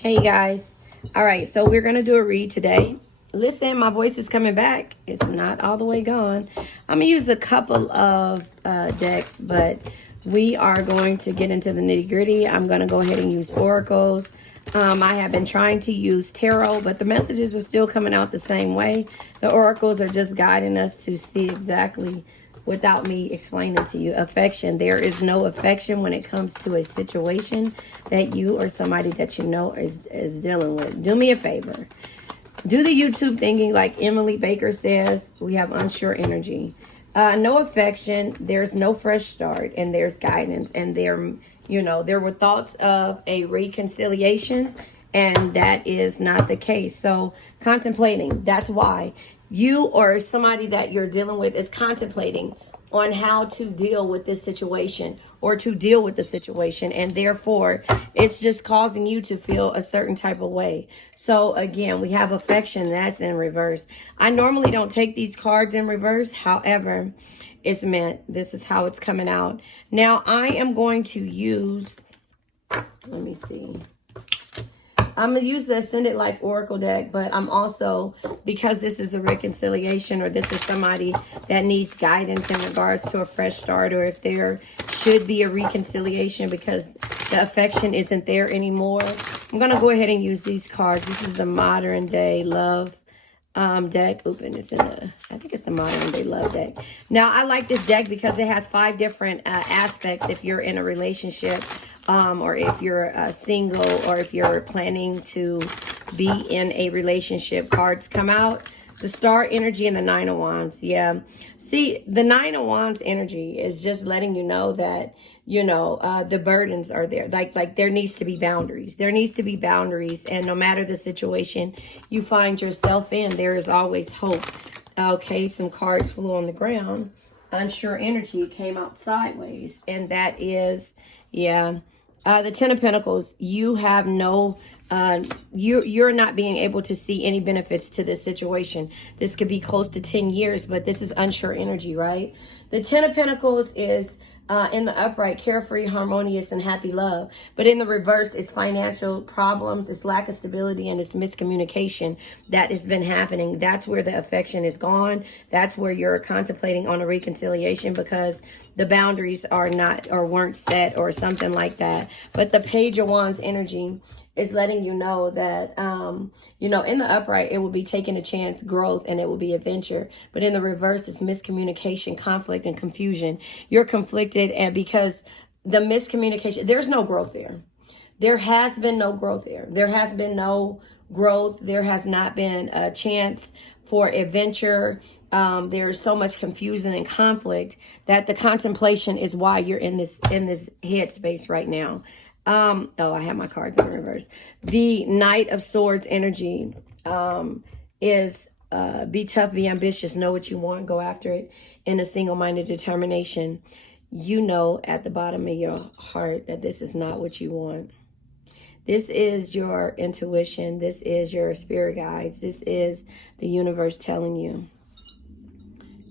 Hey guys. All right, so we're going to do a read today. Listen, my voice is coming back. It's not all the way gone. I'm going to use a couple of decks, but we are going to get into the nitty gritty. I'm going to go ahead and use oracles. I have been trying to use tarot, but the messages are still coming out the same way. The oracles are just guiding us to see exactly, without me explaining to you, affection. There is no affection when it comes to a situation that you or somebody that you know is dealing with. Do me a favor. Do the YouTube thinking like Emily Baker says. We have unsure energy. No affection. There's no fresh start. And there's guidance. And there were thoughts of a reconciliation. And that is not the case. So contemplating. That's why you or somebody that you're dealing with is contemplating on how to deal with this situation or to deal with the situation. And therefore, it's just causing you to feel a certain type of way. So again, we have affection. That's in reverse. I normally don't take these cards in reverse. However, it's meant. This is how it's coming out. Now, I am going to use, let me see. I'm going to use the Ascended Life Oracle deck, but I'm also, because this is a reconciliation or this is somebody that needs guidance in regards to a fresh start, or if there should be a reconciliation because the affection isn't there anymore, I'm going to go ahead and use these cards. This is the Modern Day Love deck. Open, it's in the, I think it's the Modern Day Love deck. Now, I like this deck because it has 5 different aspects if you're in a relationship, or if you're single, or if you're planning to be in a relationship. Cards come out. The Star energy and the 9 of Wands. Yeah. See, the 9 of Wands energy is just letting you know that, the burdens are there. Like there needs to be boundaries. There needs to be boundaries. And no matter the situation you find yourself in, there is always hope. Okay, some cards flew on the ground. Unsure energy came out sideways. And that is, yeah. The 10 of Pentacles, you have no, you're not being able to see any benefits to this situation. This could be close to 10 years, but this is unsure energy, right? The 10 of Pentacles is in the upright, carefree, harmonious, and happy love. But in the reverse, it's financial problems, it's lack of stability, and it's miscommunication that has been happening. That's where the affection is gone. That's where you're contemplating on a reconciliation because the boundaries are not or weren't set or something like that. But the Page of Wands energy is letting you know that, in the upright, it will be taking a chance, growth, and it will be adventure. But in the reverse, it's miscommunication, conflict, and confusion. You're conflicted, and because the miscommunication, there's no growth there. There has been no growth there. There has been no growth. There has not been a chance for adventure. There's so much confusion and conflict that the contemplation is why you're in this headspace right now. Oh, I have my cards in reverse. The Knight of Swords energy is be tough, be ambitious, know what you want, go after it in a single-minded determination. You know at the bottom of your heart that this is not what you want. This is your intuition. This is your spirit guides. This is the universe telling you.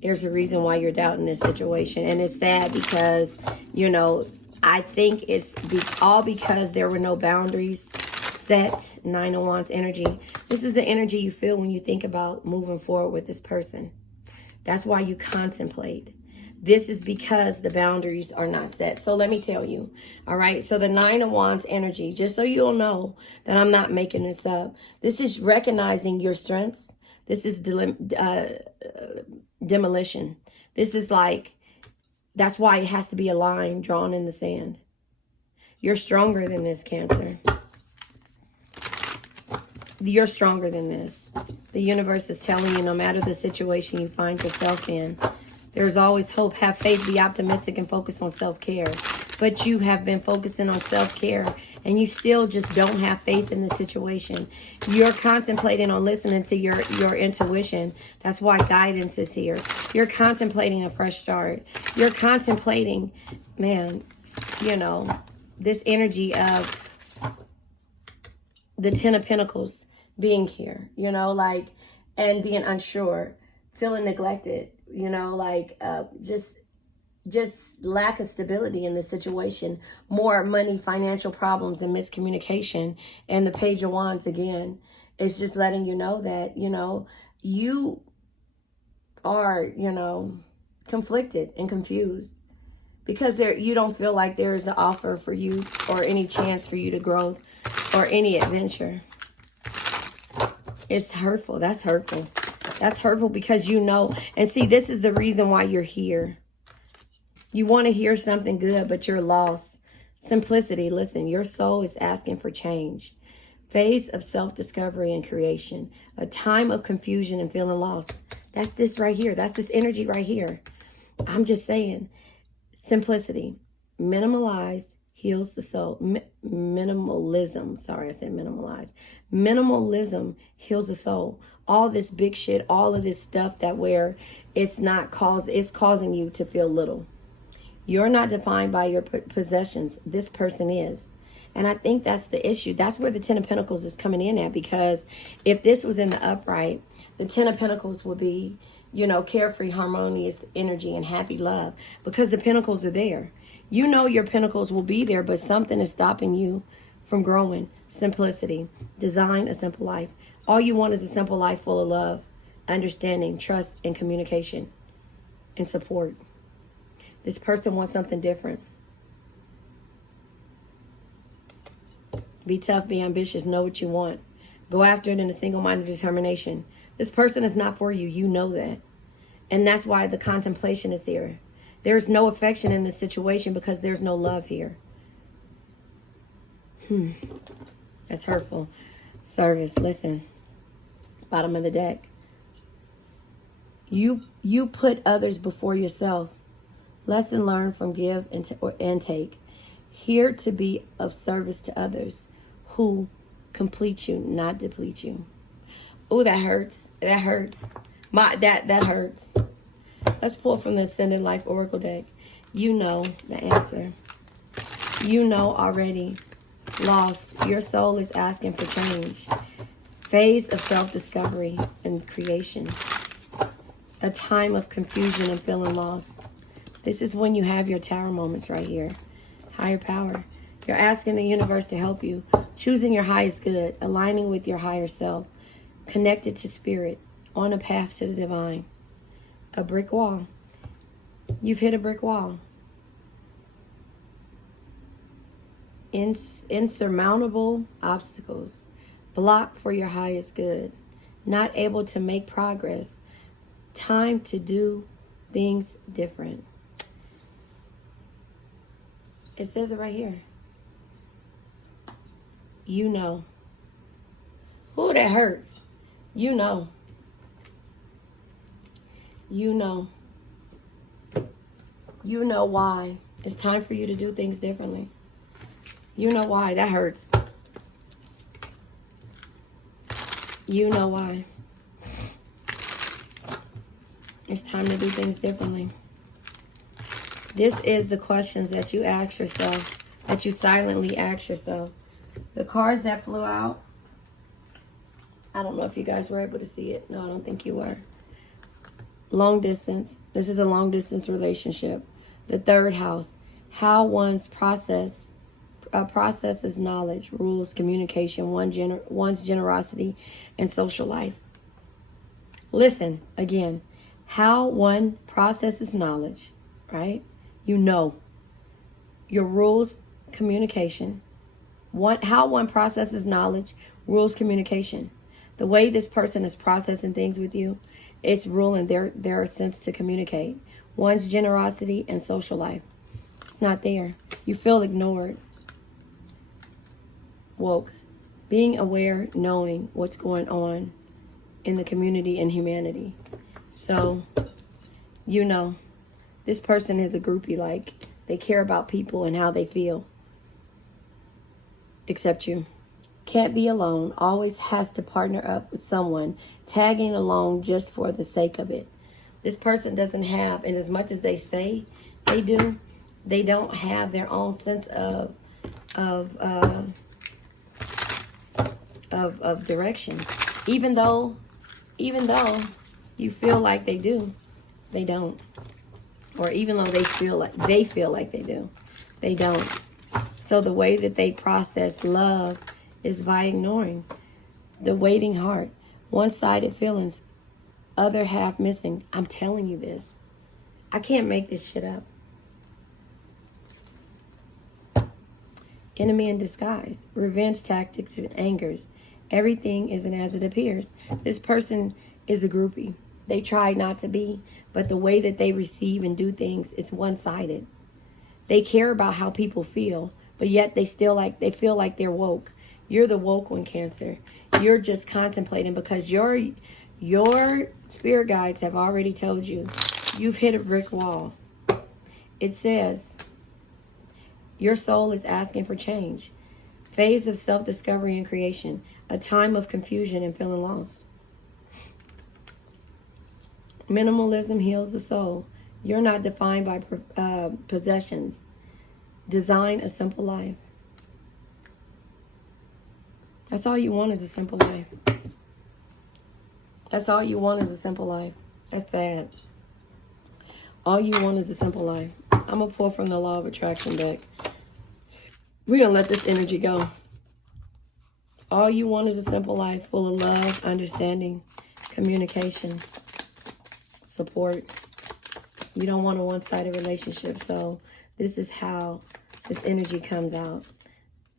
There's a reason why you're doubting this situation. And it's sad because, I think it's all because there were no boundaries set. 9 of Wands energy. This is the energy you feel when you think about moving forward with this person. That's why you contemplate. This is because the boundaries are not set. So let me tell you. All right. So the 9 of Wands energy, just so you'll know that I'm not making this up. This is recognizing your strengths. This is demolition. This is like, that's why it has to be a line drawn in the sand. You're stronger than this, Cancer. You're stronger than this. The universe is telling you no matter the situation you find yourself in, there's always hope. Have faith, be optimistic, and focus on self-care. But you have been focusing on self-care and you still just don't have faith in the situation. You're contemplating on listening to your intuition. That's why guidance is here. You're contemplating a fresh start. You're contemplating, man, this energy of the 10 of Pentacles being here, and being unsure, feeling neglected, just just lack of stability in this situation, more money, financial problems, and miscommunication. And the Page of Wands again, it's just letting you know that, you know, you are, you know, conflicted and confused because you don't feel like there is an offer for you or any chance for you to grow or any adventure. It's hurtful. That's hurtful. That's hurtful because you know, and see, this is the reason why you're here. You want to hear something good, but you're lost. Simplicity. Listen, your soul is asking for change. Phase of self-discovery and creation. A time of confusion and feeling lost. That's this right here. That's this energy right here. I'm just saying. Simplicity. Minimalize heals the soul. Minimalism. Sorry, I said minimalize. Minimalism heals the soul. All this big shit, all of this stuff that where it's causing you to feel little. You're not defined by your possessions. This person is. And I think that's the issue. That's where the Ten of Pentacles is coming in at, because if this was in the upright, the Ten of Pentacles would be, you know, carefree, harmonious energy and happy love, because the Pentacles are there. You know your Pentacles will be there, but something is stopping you from growing. Simplicity. Design a simple life. All you want is a simple life full of love, understanding, trust, and communication, and support. This person wants something different. Be tough, be ambitious, know what you want. Go after it in a single-minded determination. This person is not for you. You know that. And that's why the contemplation is here. There's no affection in this situation because there's no love here. That's hurtful. Service, listen. Bottom of the deck. You put others before yourself. Lesson learned from give and take. Here to be of service to others who complete you, not deplete you. Oh, that hurts. That hurts. That hurts. Let's pull from the Ascended Life Oracle deck. You know the answer. You know already. Lost. Your soul is asking for change. Phase of self-discovery and creation. A time of confusion and feeling lost. This is when you have your tower moments right here. Higher power. You're asking the universe to help you. Choosing your highest good. Aligning with your higher self. Connected to spirit. On a path to the divine. A brick wall. You've hit a brick wall. Insurmountable obstacles. Block for your highest good. Not able to make progress. Time to do things different. It says it right here. You know. Ooh, that hurts. You know. You know. You know why. It's time for you to do things differently. You know why. That hurts. You know why. It's time to do things differently. This is the questions that you ask yourself, that you silently ask yourself. The cards that flew out, I don't know if you guys were able to see it. No, I don't think you were. Long distance. This is a long distance relationship. The third house. How one's processes knowledge, rules, communication, one's generosity, and social life. Listen, again. How one processes knowledge, right? You know. Your rules, communication. How one processes knowledge, rules, communication. The way this person is processing things with you, it's ruling their sense to communicate. One's generosity and social life. It's not there. You feel ignored. Woke. Being aware, knowing what's going on in the community and humanity. So, you know, this person is a groupie, like they care about people and how they feel. Except you. Can't be alone. Always has to partner up with someone. Tagging along just for the sake of it. This person doesn't have, and as much as they say they do, they don't have their own sense of direction. Even though you feel like they do, they don't. Or even though they feel like they do, they don't. So the way that they process love is by ignoring the waiting heart, one-sided feelings, other half missing. I'm telling you this. I can't make this shit up. Enemy in disguise, revenge tactics and angers. Everything isn't as it appears. This person is a groupie. They try not to be, but the way that they receive and do things is one-sided. They care about how people feel, but yet they feel like they're woke. You're the woke one, Cancer. You're just contemplating because your spirit guides have already told you you've hit a brick wall. It says your soul is asking for change. Phase of self-discovery and creation. A time of confusion and feeling lost. Minimalism heals the soul. You're not defined by possessions. Design a simple life. That's all you want is a simple life. That's all you want is a simple life. That's sad. All you want is a simple life. I'm going to pull from the Law of Attraction deck. We're going to let this energy go. All you want is a simple life full of love, understanding, communication, support. You don't want a one-sided relationship. So this is how this energy comes out.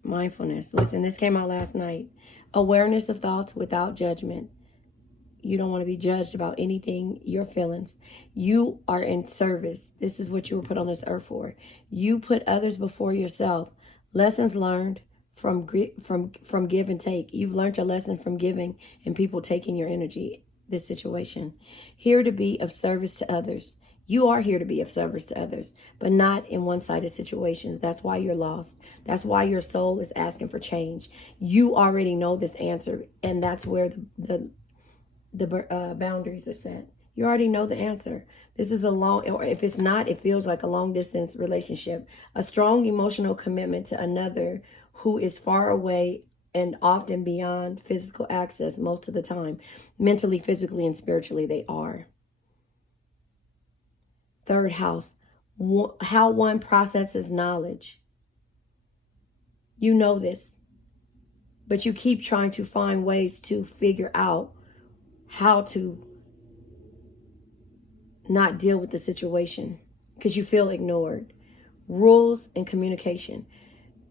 Mindfulness. Listen, this came out last night. Awareness of thoughts without judgment. You don't want to be judged about anything, your feelings. You are in service. This is what you were put on this earth for. You put others before yourself. Lessons learned from give and take. You've learned your lesson from giving and people taking your energy, this situation. Here to be of service to others. You are here to be of service to others, but not in one-sided situations. That's why you're lost. That's why your soul is asking for change. You already know this answer, and that's where the boundaries are set. You already know the answer. This is a long, or if it's not, it feels like a long-distance relationship. A strong emotional commitment to another who is far away and often beyond physical access most of the time. Mentally, physically, and spiritually, they are. Third house, how one processes knowledge. You know this, but you keep trying to find ways to figure out how to not deal with the situation because you feel ignored. Rules and communication.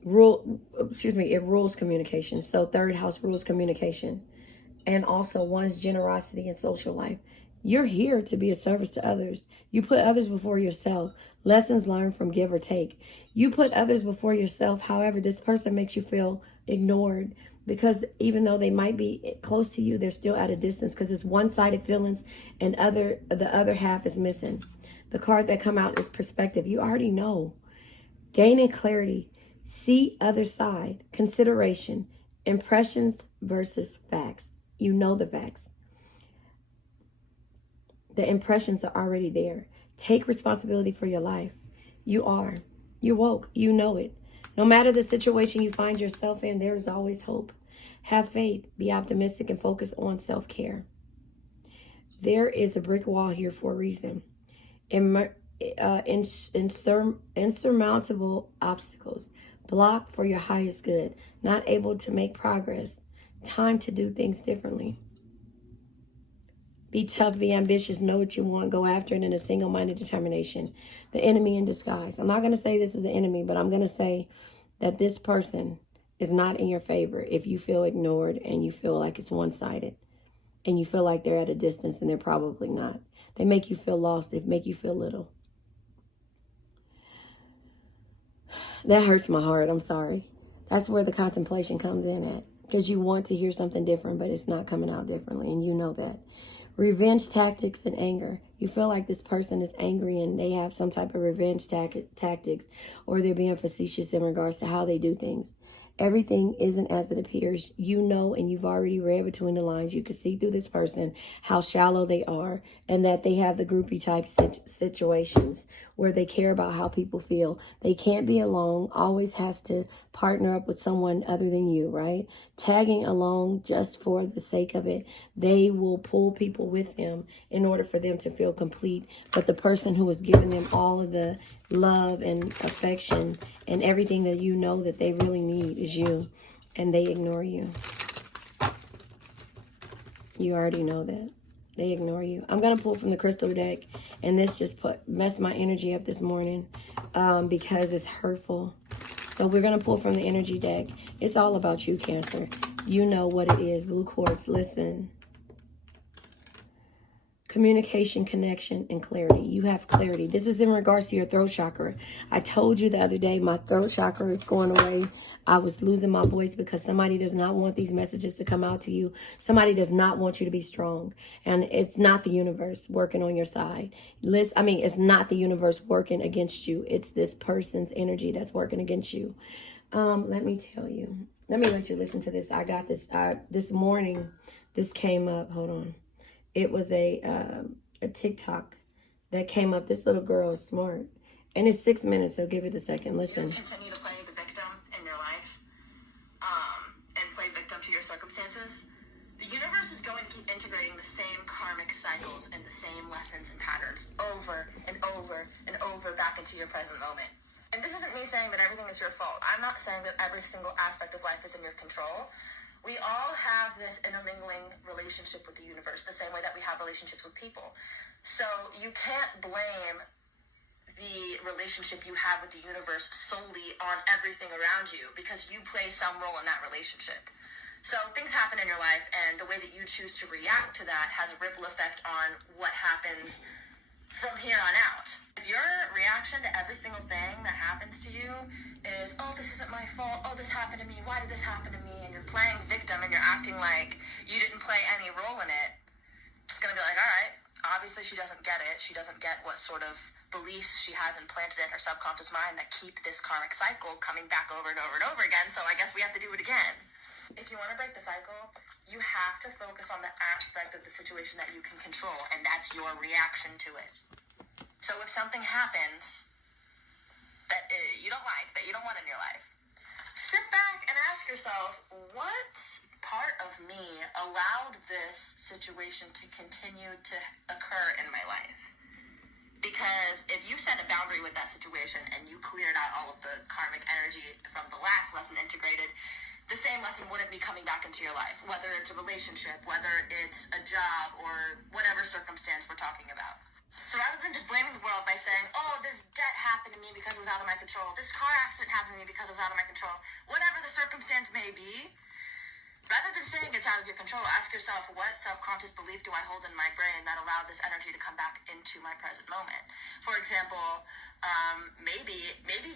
It rules communication. So third house rules communication. And also one's generosity and social life. You're here to be a service to others. You put others before yourself. Lessons learned from give or take. You put others before yourself. However, this person makes you feel ignored because even though they might be close to you, they're still at a distance because it's one-sided feelings and the other half is missing. The card that come out is perspective. You already know. Gaining clarity. See other side. Consideration. Impressions versus facts. You know the facts. The impressions are already there. Take responsibility for your life. You are. You're woke. You know it. No matter the situation you find yourself in, there is always hope. Have faith. Be optimistic and focus on self-care. There is a brick wall here for a reason. Insurmountable obstacles. Block for your highest good. Not able to make progress. Time to do things differently. Be tough, be ambitious, know what you want, go after it in a single-minded determination. The enemy in disguise. I'm not going to say this is an enemy, but I'm going to say that this person is not in your favor if you feel ignored and you feel like it's one-sided and you feel like they're at a distance and they're probably not. They make you feel lost. They make you feel little. That hurts my heart. I'm sorry. That's where the contemplation comes in at because you want to hear something different, but it's not coming out differently, and you know that. Revenge tactics and anger. You feel like this person is angry and they have some type of revenge tactics, or they're being facetious in regards to how they do things. Everything isn't as it appears. You know, and you've already read between the lines. You can see through this person how shallow they are, and that they have the groupie type situations where they care about how people feel. They can't be alone, always has to partner up with someone other than you, right? Tagging along just for the sake of it. They will pull people with them in order for them to feel complete. But the person who is giving them all of the love and affection and everything that you know that they really need is you, and they ignore you. You already know that. They ignore you. I'm going to pull from the crystal deck, and this just messed my energy up this morning because it's hurtful. So we're going to pull from the energy deck. It's all about you, Cancer. You know what it is. Blue quartz, listen. Communication, connection, and clarity. You have clarity. This is in regards to your throat chakra. I told you the other day my throat chakra is going away. I was losing my voice because somebody does not want these messages to come out to you. Somebody does not want you to be strong. And it's not the universe working on your side. It's not the universe working against you. It's this person's energy that's working against you. Let me tell you. Let me let you listen to this. I got this this morning. This came up. Hold on. It was a TikTok that came up. This little girl is smart. And it's 6 minutes, so give it a second. Listen. You continue to play the victim in your life and play victim to your circumstances. The universe is going to keep integrating the same karmic cycles and the same lessons and patterns over and over and over back into your present moment. And this isn't me saying that everything is your fault. I'm not saying that every single aspect of life is in your control. We all have this intermingling relationship with the universe, the same way that we have relationships with people. So you can't blame the relationship you have with the universe solely on everything around you, because you play some role in that relationship. So things happen in your life, and the way that you choose to react to that has a ripple effect on what happens from here on out. If your reaction to every single thing that happens to you is, oh, this isn't my fault, oh, this happened to me, why did this happen to me, and you're playing victim and you're acting like you didn't play any role in it, it's going to be like, all right, obviously she doesn't get it. She doesn't get what sort of beliefs she has implanted in her subconscious mind that keep this karmic cycle coming back over and over and over again, so I guess we have to do it again. If you want to break the cycle, you have to focus on the aspect of the situation that you can control, and that's your reaction to it. So if something happens that you don't like, that you don't want in your life, sit back and ask yourself, what part of me allowed this situation to continue to occur in my life? Because if you set a boundary with that situation and you cleared out all of the karmic energy from the last lesson integrated, the same lesson wouldn't be coming back into your life, whether it's a relationship, whether it's a job, or whatever circumstance we're talking about. So rather than just blaming the world by saying, oh, this debt happened to me because it was out of my control, this car accident happened to me because it was out of my control, whatever the circumstance may be, rather than saying it's out of your control, ask yourself, what subconscious belief do I hold in my brain that allowed this energy to come back into my present moment? For example, maybe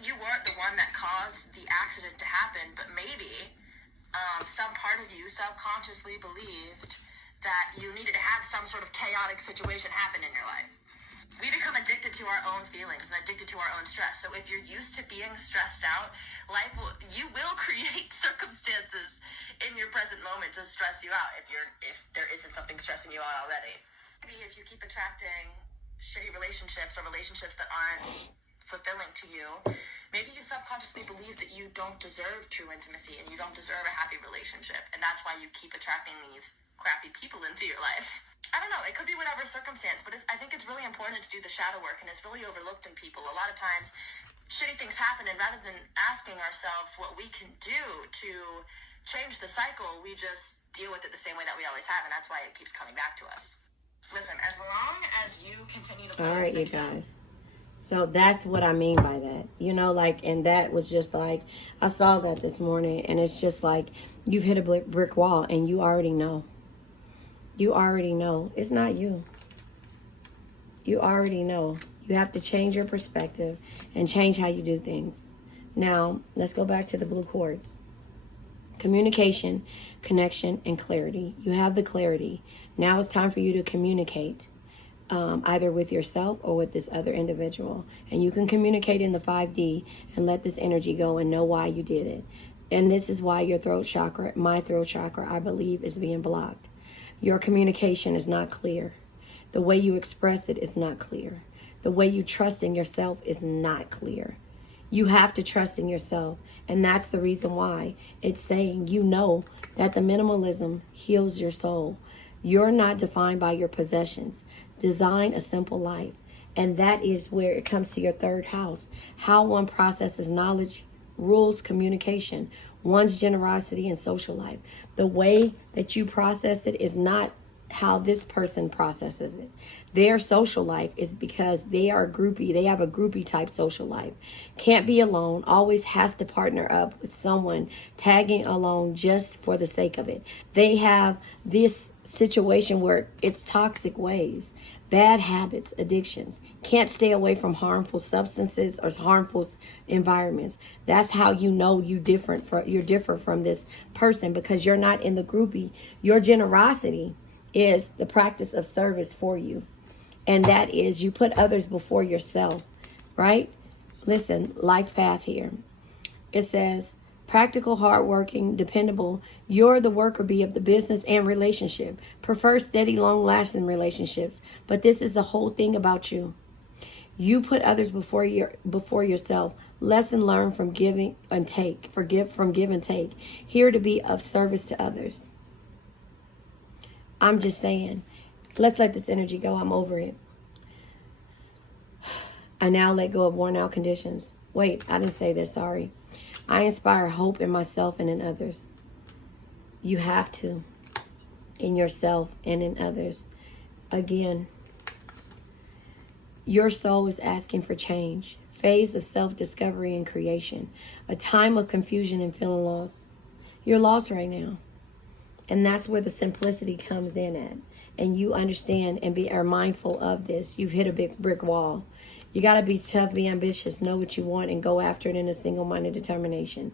you weren't the one that caused the accident to happen, but maybe some part of you subconsciously believed that you needed to have some sort of chaotic situation happen in your life. We become addicted to our own feelings and addicted to our own stress. So if you're used to being stressed out, you will create circumstances in your present moment to stress you out if there isn't something stressing you out already. Maybe if you keep attracting shitty relationships or relationships that aren't fulfilling to you, maybe you subconsciously believe that you don't deserve true intimacy and you don't deserve a happy relationship, and that's why you keep attracting these crappy people into your life. I don't know, it could be whatever circumstance, but I think it's really important to do the shadow work, and it's really overlooked in people. A lot of times, shitty things happen, and rather than asking ourselves what we can do to change the cycle, we just deal with it the same way that we always have, and that's why it keeps coming back to us. Listen, as long as you continue to... All right, you guys. So that's what I mean by that. You know, like, and that was just like, I saw that this morning, and it's just like, you've hit a brick wall, and you already know. You already know. It's not you. You already know. You have to change your perspective and change how you do things. Now, let's go back to the blue quartz. Communication, connection, and clarity. You have the clarity. Now it's time for you to communicate, either with yourself or with this other individual. And you can communicate in the 5D and let this energy go and know why you did it. And this is why your throat chakra, my throat chakra, I believe, is being blocked. Your communication is not clear. The way you express it is not clear. The way you trust in yourself is not clear. You have to trust in yourself. And that's the reason why it's saying, you know, that the minimalism heals your soul. You're not defined by your possessions. Design a simple life. And that is where it comes to your third house. How one processes knowledge, rules, communication, one's generosity and social life. The way that you process it is not how this person processes it. Their social life is because they are groupie. They have a groupie type social life. Can't be alone. Always has to partner up with someone, tagging along just for the sake of it. They have this situation where it's toxic ways, bad habits, addictions. Can't stay away from harmful substances or harmful environments. That's how you know you're different from this person, because you're not in the groupie. Your generosity is the practice of service for you. And that is, you put others before yourself, right? Listen, life path here. It says, practical, hardworking, dependable. You're the worker bee of the business and relationship. Prefer steady, long-lasting relationships. But this is the whole thing about you. You put others before yourself. Lesson learned from giving and take. From give and take. Here to be of service to others. I'm just saying, let's let this energy go. I'm over it. I now let go of worn out conditions. Wait, I didn't say this, sorry. I inspire hope in myself and in others. You have to, in yourself and in others. Again, your soul is asking for change. Phase of self-discovery and creation. A time of confusion and feeling lost. You're lost right now. And that's where the simplicity comes in at. And you understand and are mindful of this. You've hit a big brick wall. You got to be tough, be ambitious, know what you want, and go after it in a single-minded determination.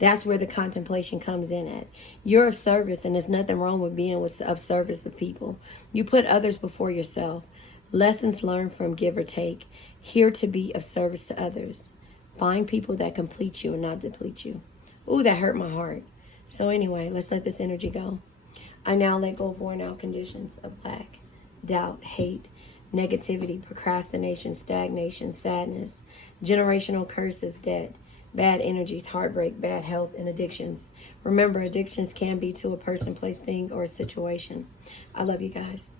That's where the contemplation comes in at. You're of service, and there's nothing wrong with being of service of people. You put others before yourself. Lessons learned from give or take. Here to be of service to others. Find people that complete you and not deplete you. Ooh, that hurt my heart. So anyway, let's let this energy go. I now let go of worn out conditions of lack, doubt, hate, negativity, procrastination, stagnation, sadness, generational curses, debt, bad energies, heartbreak, bad health, and addictions. Remember, addictions can be to a person, place, thing, or a situation. I love you guys.